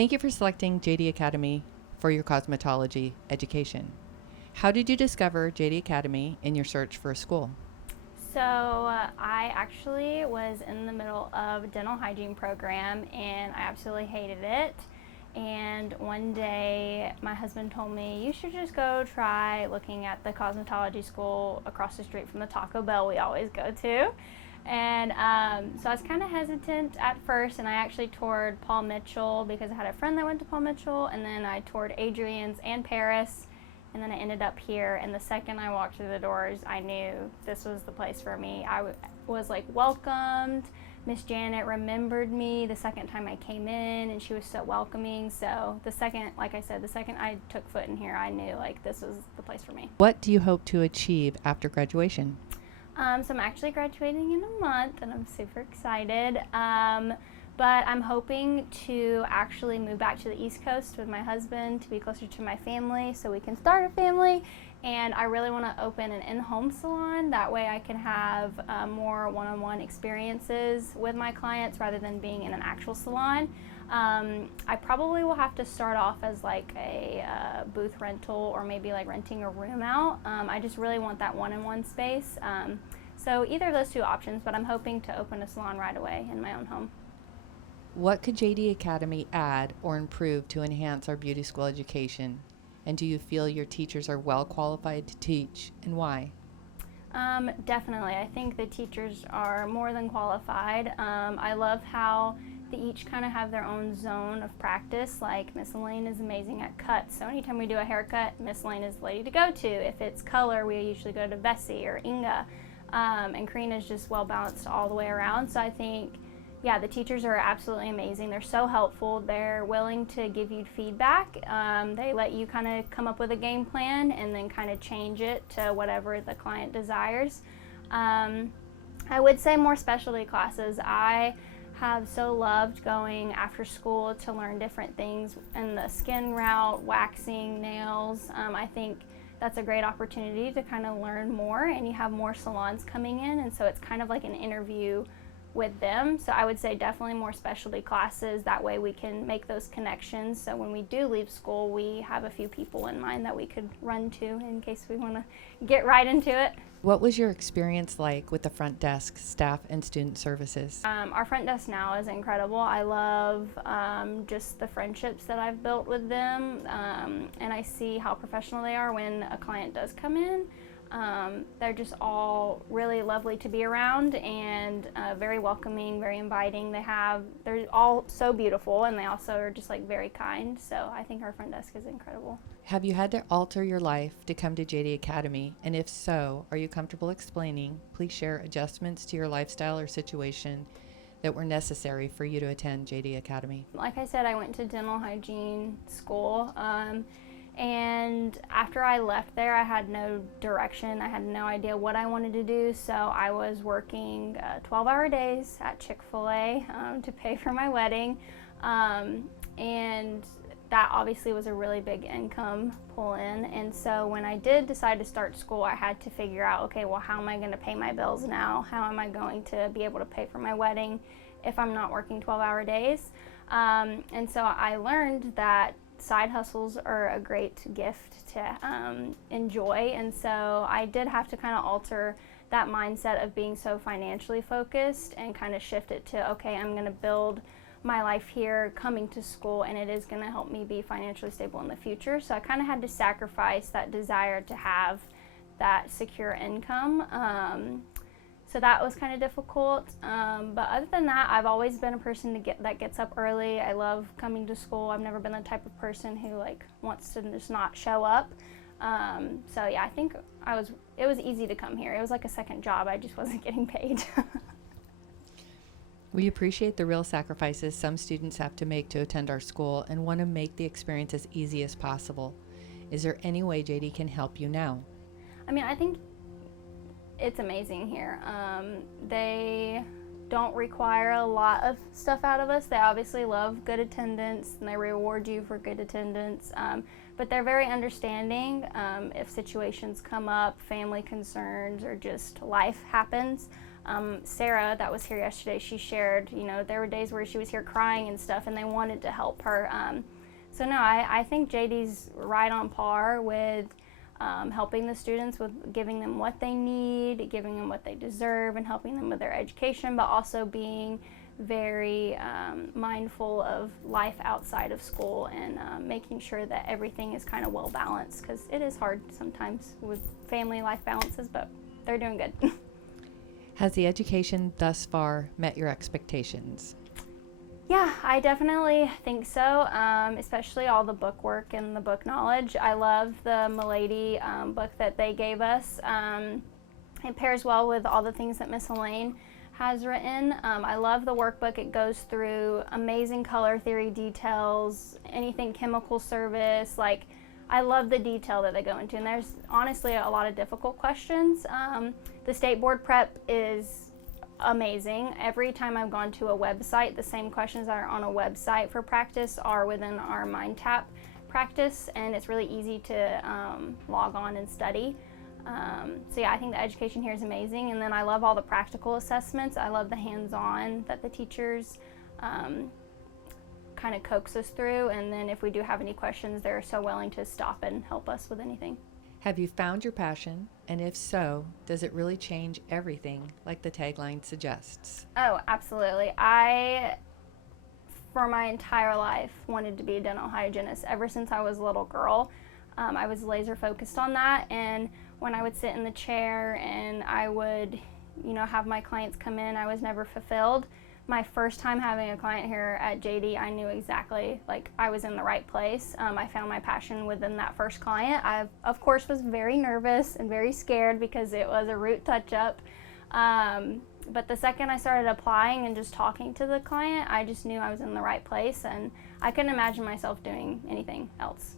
Thank you for selecting JD Academy for your cosmetology education. How did you discover JD Academy in your search for a school? So I actually was in the middle of a dental hygiene program and I absolutely hated it. And one day my husband told me, you should just go try looking at the cosmetology school across the street from the Taco Bell we always go to. And so I was kind of hesitant at first, and I actually toured Paul Mitchell because I had a friend that went to Paul Mitchell, and then I toured Adrian's and Paris, and then I ended up here. And the second I walked through the doors, I knew this was the place for me. I was like welcomed. Miss Janet remembered me the second time I came in, and she was so welcoming. So the second, like I said, the second I took foot in here, I knew like this was the place for me. What do you hope to achieve after graduation? So I'm actually graduating in a month, and I'm super excited. But I'm hoping to actually move back to the East Coast with my husband to be closer to my family so we can start a family. And I really want to open an in-home salon. That way I can have more one-on-one experiences with my clients rather than being in an actual salon. I probably will have to start off as like a booth rental or maybe like renting a room out. I just really want that one-on-one space. So either of those two options, but I'm hoping to open a salon right away in my own home. What could JD Academy add or improve to enhance our beauty school education? And do you feel your teachers are well qualified to teach, and why? Definitely. I think the teachers are more than qualified. I love how they each kind of have their own zone of practice. Like Miss Elaine is amazing at cuts, so anytime we do a haircut, Miss Elaine is the lady to go to. If it's color, we usually go to Bessie or Inga. And Karina's just well balanced all the way around. So I think, yeah, the teachers are absolutely amazing. They're so helpful. They're willing to give you feedback. They let you kind of come up with a game plan and then kind of change it to whatever the client desires. I would say more specialty classes. I have so loved going after school to learn different things in the skin route, waxing, nails. I think that's a great opportunity to kind of learn more, and you have more salons coming in, and so it's kind of like an interview with them. So I would say definitely more specialty classes. That way we can make those connections. So when we do leave school, we have a few people in mind that we could run to in case we want to get right into it. What was your experience like with the front desk, staff, and student services? Our front desk now is incredible. I love just the friendships that I've built with them, and I see how professional they are when a client does come in. They're just all really lovely to be around and very welcoming, very inviting. They're all so beautiful, and they also are just like very kind. So I think our front desk is incredible. Have you had to alter your life to come to JD Academy? And if so, are you comfortable explaining? Please share adjustments to your lifestyle or situation that were necessary for you to attend JD Academy. Like I said, I went to dental hygiene school. And after I left there, I had no direction. I had no idea what I wanted to do, so I was working 12-hour days at Chick-fil-A to pay for my wedding. And that obviously was a really big income pull in. And so when I did decide to start school, I had to figure out, okay, well, how am I going to pay my bills now? How am I going to be able to pay for my wedding if I'm not working 12-hour days? And so I learned that side hustles are a great gift to enjoy, and so I did have to kind of alter that mindset of being so financially focused and kind of shift it to, okay, I'm going to build my life here coming to school, and it is going to help me be financially stable in the future. So I kind of had to sacrifice that desire to have that secure income. So that was kind of difficult, but other than that, I've always been a person that gets up early. I love coming to school. I've never been the type of person who like wants to just not show up. So yeah, I think it was easy to come here. It was like a second job. I just wasn't getting paid. We appreciate the real sacrifices some students have to make to attend our school and want to make the experience as easy as possible. Is there any way JD can help you now? I mean, I think it's amazing here. They don't require a lot of stuff out of us. They obviously love good attendance, and they reward you for good attendance, but they're very understanding if situations come up, family concerns, or just life happens. Sarah, that was here yesterday, she shared, there were days where she was here crying and stuff, and they wanted to help her. So no, I think JD's right on par with helping the students with giving them what they need, giving them what they deserve, and helping them with their education, but also being very mindful of life outside of school and making sure that everything is kind of well balanced, because it is hard sometimes with family life balances, but they're doing good. Has the education thus far met your expectations? Yeah, I definitely think so, especially all the book work and the book knowledge. I love the Milady book that they gave us. It pairs well with all the things that Miss Elaine has written. I love the workbook. It goes through amazing color theory details, anything chemical service. Like, I love the detail that they go into, and there's honestly a lot of difficult questions. The state board prep is amazing. Every time I've gone to a website, the same questions that are on a website for practice are within our MindTap practice, and it's really easy to log on and study. So yeah, I think the education here is amazing, and then I love all the practical assessments. I love the hands-on that the teachers kind of coax us through, and then if we do have any questions, they're so willing to stop and help us with anything. Have you found your passion? And if so, does it really change everything like the tagline suggests? Oh, absolutely. I, for my entire life, wanted to be a dental hygienist. Ever since I was a little girl, I was laser focused on that. And when I would sit in the chair and I would, have my clients come in, I was never fulfilled. My first time having a client here at JD, I knew exactly, I was in the right place. I found my passion within that first client. I, of course, was very nervous and very scared because it was a root touch-up. But the second I started applying and just talking to the client, I just knew I was in the right place, and I couldn't imagine myself doing anything else.